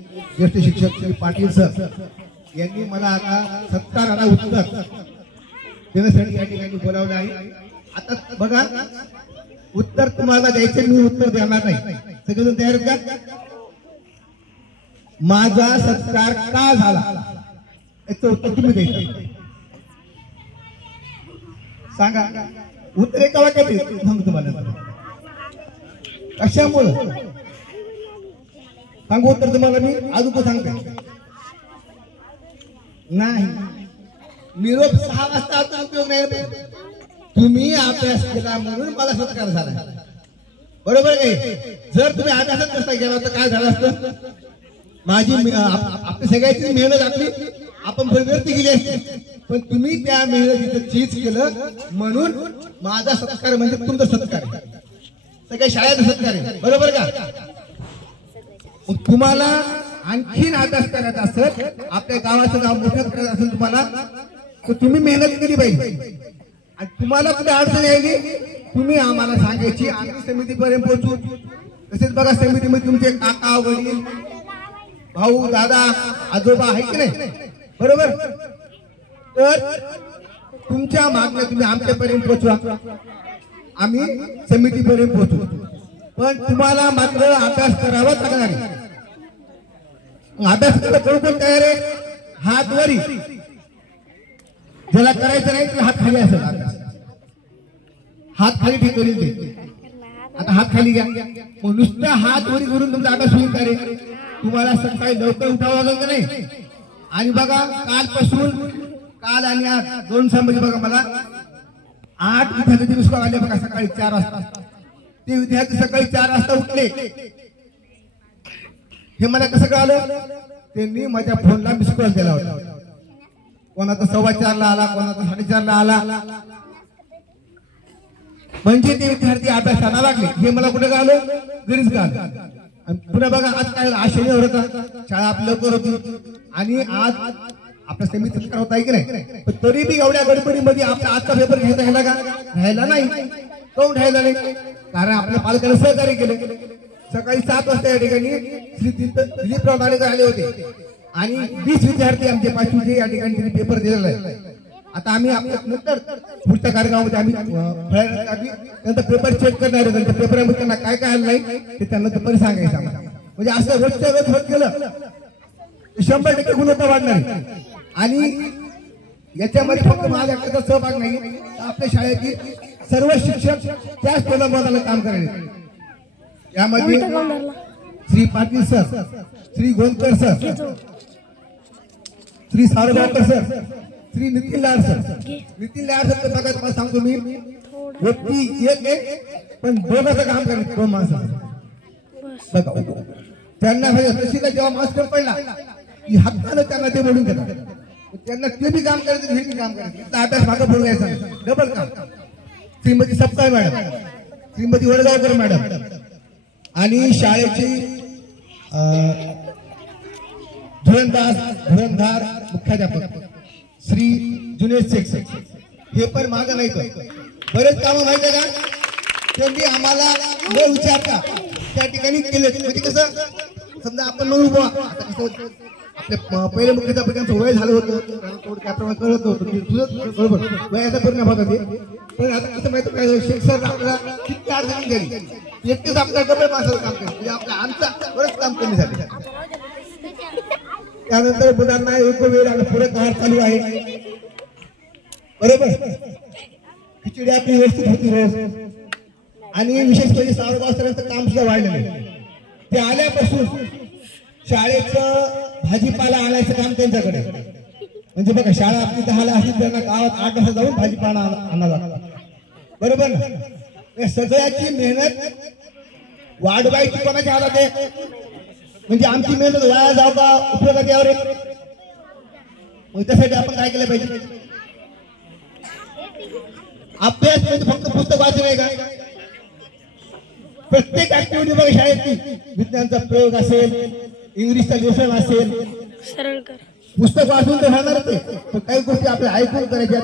ज्येष्ठ शिक्षक श्री पाटील सर यांनी मला आता सत्कार आणि उत्तर देण्यासाठी या ठिकाणी बोलावलं आहे। आता बघा, उत्तर तुम्हाला द्यायचे, मी उत्तर देणार नाही। सगळेजण तयार आहेत का? माझा सत्कार का झाला याचं उत्तर तुम्ही द्यायचं। सांगा, उत्तर एका वाक्यात सांगतो तुम्हाला। कशामुळे सांगू उत्तर तुम्हाला मी? अजून तो सांगते नाही। निरोप 6 वाजता आता उपयोग नाही। तुम्ही अभ्यास केला म्हणून मला सत्कार झाला, बरोबर आहे? जर तुम्ही अभ्यासच नसता केला तर काय झालं असतं? माझी आपल्या सगळ्याची मेहनत आपण व्यर्थ केली असते, पण तुम्ही त्या मेहनतीचं चीज केलं म्हणून माझा सत्कार म्हणजे तुमचा सत्कार आहे, सगळ्या शाळेचा सत्कार आहे, बरोबर का? मग तुम्हाला आणखीन अभ्यास करायचा असेल, आपल्या गावाचं नाव मोठं करायचं असेल तुम्हाला, तर तुम्ही मेहनत केली पाहिजे। आणि तुम्हाला कुठे अडचण यायली तुम्ही आम्हाला सांगायची, आम्ही समितीपर्यंत पोहोचू। तसेच बघा, समितीमध्ये तुमचे काका वडील भाऊ दादा आजोबा आहे की नाही, बरोबर? तर तुमच्या मागण्या तुम्ही आमच्यापर्यंत पोहोचवा, आम्ही समितीपर्यंत पोहोचू। पण तुम्हाला मात्र अभ्यास करावा लागणार आहे। अभ्यास करायला कोण कोण तयार आहे? हात वरी, ज्याला करायचं नाही ते हात खाली असेल, हात खाली ठीक करून दे। आता हात खाली घ्या, मग नुसतं हात वरी करून तुमचा अभ्यास होईल का रे? तुम्हाला सकाळी लवकर उठावं लागेल का नाही? आणि बघा, काल आणि आज 2 दिवसांमध्ये बघा मला 8 विद्यार्थी मिस कॉल आले बघा सकाळी 4 वाजता। ते विद्यार्थी सकाळी 4 वाजता उठले, हे मला कसं कळालं? त्यांनी माझ्या फोनला मिस कॉल दिला होता। कोणाचा 4:15 ला आला, कोणाचा 4:30 ला आला, म्हणजे ते विद्यार्थी अभ्यासाला लागले। हे मला कुठे कळालं? घरीच कळालं। पुन्हा बघा, आज काय शनिवार होता, शाळा आपली लवकर होती आणि आज आपल्या समिती सत्कार होता आहे की नाही? तरी बी एवढ्या गडबडीमध्ये आपला आजचा पेपर घ्यायचा ह्याला का राहायला नाही? कोण राहायला नाही? कारण आपल्या पालकांना सहकार्य केले। सकाळी 7 वाजता या ठिकाणी श्री दिलीपराव नाडेकर आले होते आणि 20 विद्यार्थी आमचे 5वीचे या ठिकाणी त्यांनी पेपर दिलेला आहे। आता आम्ही नंतर पुढच्या कार्यक्रमामध्ये आम्ही त्यांचा पेपर चेक करणार आहे, त्यांच्या पेपरामध्ये त्यांना काय काय आलं नाही ते त्यांना दुपारी सांगायचं। म्हणजे असं रोजच्या रोज होत गेलं 100% गुणवत्ता वाढणार। आणि याच्यामध्ये फक्त माझ्याकडे सहभाग नाही, आपल्या शाळेतील सर्व शिक्षक त्याच पदाला काम करायचे। यामध्ये Shri Patil sir, Shri Gondkar sir, Shri Sargaonkar sir, Shri Nitin Lad sir. Nitin Lad sir बघा, तुम्हाला सांगतो मी, व्यक्ती एक आहे पण दोघांचं काम करत 2 माणसं बघा। त्यांना तशीला जेव्हा मास्टर पडला की हक्कानं त्यांना ते बोलून घेतात, त्यांना ते बी काम करायचं, हे बी काम करायचं, अभ्यास मागं पुढे घ्यायचा, डबल काम। श्रीमती सप्ताय मॅडम, श्रीमती वडगावकर मॅडम आणि शाळेची धुरंधार मुख्याध्यापक श्री जुनेद शेख हे पण मागं नाही तर बरेच कामं माहिती आहे का? त्यांनी आम्हाला न विचारता त्या ठिकाणी केले। म्हणजे कसं, समजा आपण म्हणू आपल्या पहिल्या मुख्याध्यापकांचं वय झालं होतं, त्याप्रमाणे कळत नव्हतं, तुझं बरोबर वयाचा परिणाम होता ते। पण आता कसं माहिती काय, शेख सर आपल्याला किती अडचणी झाली, एकटेच आपल्या डबल माणसाचं काम केलं, म्हणजे आपल्या आमचं बरंच काम कमी झाले। त्यानंतर मुलांना एक वेळ आणि पुढे कार चालू आहे, बरोबर? खिचडी आपली व्यवस्थित होती रोज, आणि विशेष म्हणजे सावरगावकरांचं काम सुद्धा वाढलेलं आहे। ते आल्यापासून शाळेचं भाजीपाला आणायचं काम त्यांच्याकडे, म्हणजे बघा शाळा आपली 10ला असली त्यांना गावात 8 वाजता जाऊन भाजीपाला आणायला लागला, बरोबर ना? सगळ्याची मेहनत वाढवायची कोणाच्या हातात आहे? म्हणजे आमची मेहनत वाया जाऊ का, उपयोगात यावर? मग त्यासाठी आपण काय केलं पाहिजे? अभ्यास म्हणजे फक्त पुस्तक वाचन आहे का? प्रत्येक ऍक्टिव्हिटी बघा शाळेतली, विज्ञानचा प्रयोग असेल, इंग्लिशचा लेसन असेल, पुस्तक वाचून तर होणारच आहे, पण काही गोष्टी आपल्याला ऐकून करायच्या।